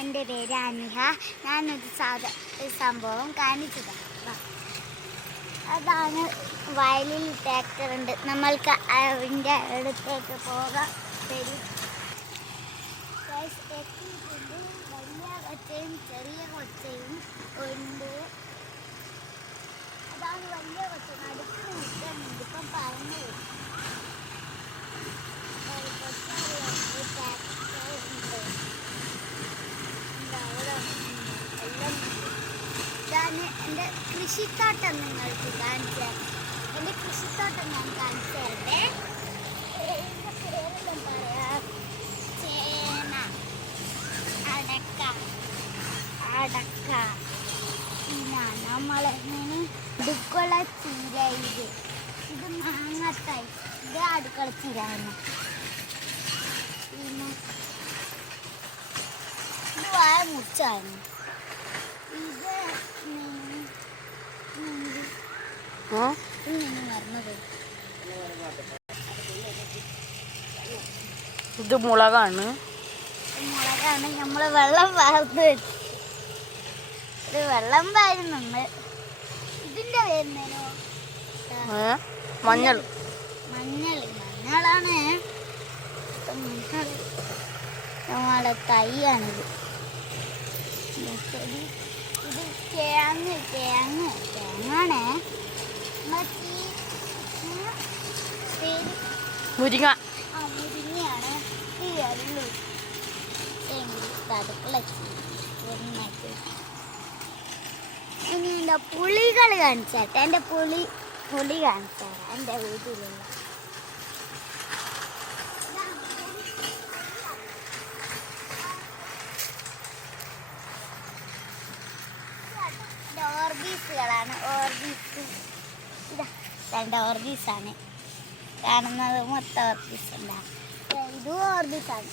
എൻ്റെ പേര് അനിഹ. ഞാനൊരു സംഭവം കാണിച്ചു തരാം. അതാണ് വയലിൽ ട്രാക്ടറുണ്ട്. നമ്മൾക്ക് അതിൻ്റെ അടുത്തേക്ക് പോകാൻ വരും. എത്തിയിട്ടുണ്ട്. വലിയ കൊച്ചയും ചെറിയ കൊച്ചയും ഉണ്ട്. അതാണ് വലിയ കൊച്ച നടുക്ക് നിൽക്കുന്നുണ്ട്. ഇപ്പം പറഞ്ഞു വരും. ഇതാണ് എൻ്റെ കൃഷിത്തോട്ടം. നിങ്ങൾക്ക് കാണിച്ചു തരാം. എൻ്റെ കൃഷിത്തോട്ടം ഞാൻ കാണിച്ചു തരട്ടെ. എൻ്റെ പേരെല്ലാം പറയാം. ചേന, അടക്ക, പിന്നെ നമ്മളെങ്ങനെ അടുക്കള ചീര. ഇത് മാങ്ങത്തായി. ഇത് അടുക്കള ചീര തന്നെ. പിന്നെ ഇത് വാഴ മുറിച്ചായിരുന്നു. ഇത് പറഞ്ഞത് ഇത് മുളകാണ്. നമ്മള് വെള്ളം വാർന്ന് വെച്ചു. ഇത് വെള്ളം വാരുന്നുണ്ട്. ഇതിന്റെ പേരുന്നേനോ മഞ്ഞളാണ്. നമ്മളെ തൈയാണിത്. ഇത് തേങ്ങാണ്. മുരിങ്ങ. മുരിങ്ങയാണ്. ഇനി എൻ്റെ പുളികൾ കാണിച്ചാട്ടെ. എൻ്റെ പുളി കാണിച്ചു തരാം. എൻ്റെ വീട്ടിലുള്ള ഓർബീസുകളാണ്. രണ്ട് ഓർബീസാണ് കാണുന്നത്. മൊത്തം ഓർബീസ് ഉണ്ടാകും. ഇതും ഓർബീസാണ്.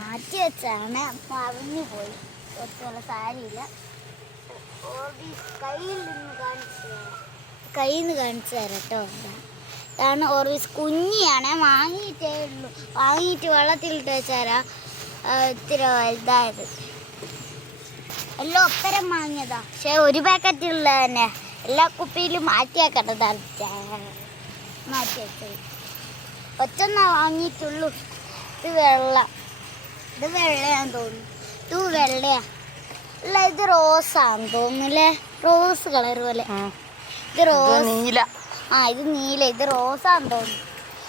മാറ്റി വെച്ചാണ്. മറിഞ്ഞു പോയി. കുറച്ചുള്ള സാരിയില്ല. ഓർബീസ് കയ്യിൽ നിന്ന് കാണിച്ചു തരാം കേട്ടോ. ഇതാണ് ഓർബീസ്. കുഞ്ഞിയാണ്. വാങ്ങിയിട്ടേ ഉള്ളൂ. വാങ്ങിയിട്ട് വെള്ളത്തിലിട്ട് വെച്ചാരാ ഇത്തിരി വലുതായത്. എല്ലാം ഒപ്പരം വാങ്ങിയതാ. പക്ഷെ ഒരു പാക്കറ്റുള്ള തന്നെ എല്ലാ കുപ്പിയിലും മാറ്റിയാക്കട്ടതാണ് മാറ്റി വെച്ചത്. ഒറ്റന്നാ വാങ്ങിയിട്ടുള്ളൂ. ഇത് വെള്ളയാന്ന് തോന്നുന്നു. ഇത് വെള്ളയാ അല്ല, ഇത് റോസാന്ന് തോന്നുന്നല്ലേ. റോസ് കളർ പോലെ. ഇത് റോസ്. ഇത് നീല. ഇത് റോസാന്ന് തോന്നുന്നു.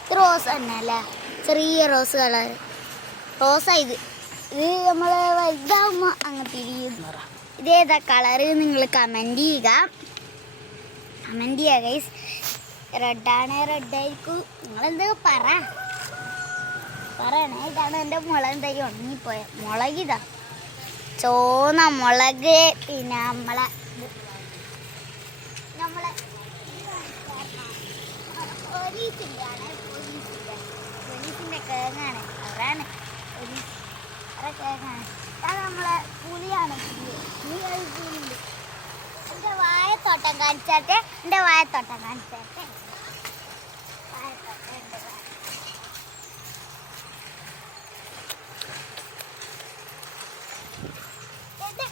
ഇത് റോസ് തന്നെ അല്ലേ. ചെറിയ റോസ് കളർ റോസാ. ഇത് നമ്മൾ വലുതാവുമ്പോൾ അങ്ങ് തിരിയും. ഇതേതാ കളറ് നിങ്ങൾ കമൻറ്റ് ചെയ്യുക ഗൈസ്. റെഡാണ്. റെഡായിരിക്കും. നിങ്ങളെന്ത് പറയണേ. ഇതാണ് എൻ്റെ മുളക് തൈ ഉണങ്ങിപ്പോയ മുളകിതാ. ചോന്ന മുളക്. പിന്നെ നമ്മളെ പോലീസിൻ്റെ കേങ്ങാണ്. അതാണ് കേങ്ങാണ്. അത് നമ്മളെ പുളിയാണ്. എൻ്റെ വാഴത്തോട്ടം കാണിച്ചാട്ടെ. എൻ്റെ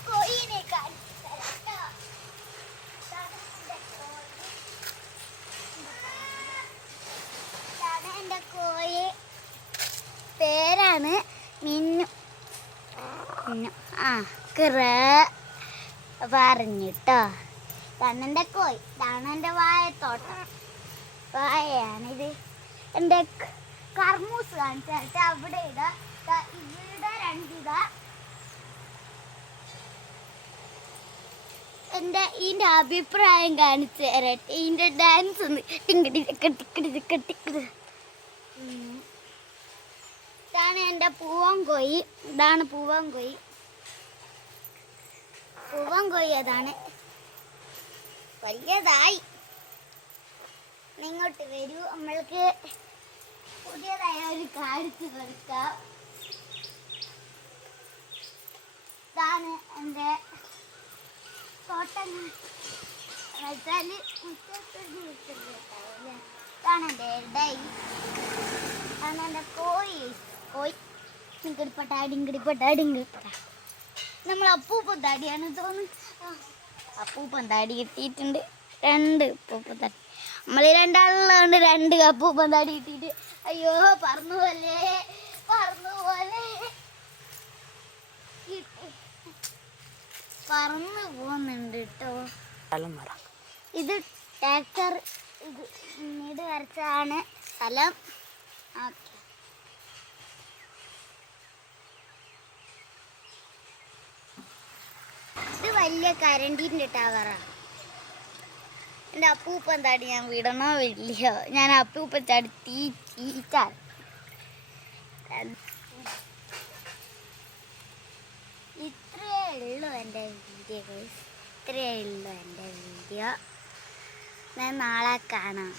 കോഴിനെ എൻ്റെ കോഴി പേരാണ് മിന്നു. പറഞ്ഞിട്ടോ. ഇതാണ് എൻ്റെ കോഴി. ഇതാണ് എൻ്റെ വാഴത്തോട്ടം. വാഴയാണിത്. എൻ്റെ കർമൂസ് കാണിച്ചിട്ട് അവിടെ ഇവിടെ രണ്ടിതാ. ഇതിൻ്റെ അഭിപ്രായം കാണിച്ചു തരട്ടെ. ഇതിൻ്റെ ഡാൻസ് ഒന്ന് ഇതാണ് എൻ്റെ പൂവൻകോഴി. അതാണ് വലിയതായി. ഇങ്ങോട്ട് വരൂ. നമ്മൾക്ക് പുതിയതായ ഒരു കാണിച്ചു കൊടുക്കാം. ഇതാണ് എൻ്റെ തോട്ടം. വെച്ചാൽ മുറ്റത്തൊരു ഇതാണ് എൻ്റെ ഇടയി. അതാണ് എൻ്റെ കോഴി. നമ്മൾ അപ്പൂപ്പൻ താടിയാണ് തോന്നുന്നു. അപ്പൂപ്പൻ താടി കിട്ടിയിട്ടുണ്ട്. 2 അപ്പൂപ്പൻ താടി. നമ്മൾ രണ്ടാളുള്ളതുകൊണ്ട് 2 അപ്പൂപ്പൻ താടി കിട്ടിയിട്ട് അയ്യോ പറന്നു പോലെ പറന്നു പോകുന്നുണ്ട് കേട്ടോ. ഇത് ട്രാക്ടർ ഇത് വരച്ചാണ് സ്ഥലം. ഓക്കെ, ഇത് വലിയ കരണ്ടിൻ്റെ ടവറാണ്. എൻ്റെ അപ്പൂപ്പൻ താടി ഞാൻ വിടണോ ഇല്ലയോ? ഞാൻ അപ്പൂപ്പൻ താടി തീറ്റാണ്. ഇത്രയേ ഉള്ളൂ എൻ്റെ വീഡിയോ. ഞാൻ നാളെ കാണാം.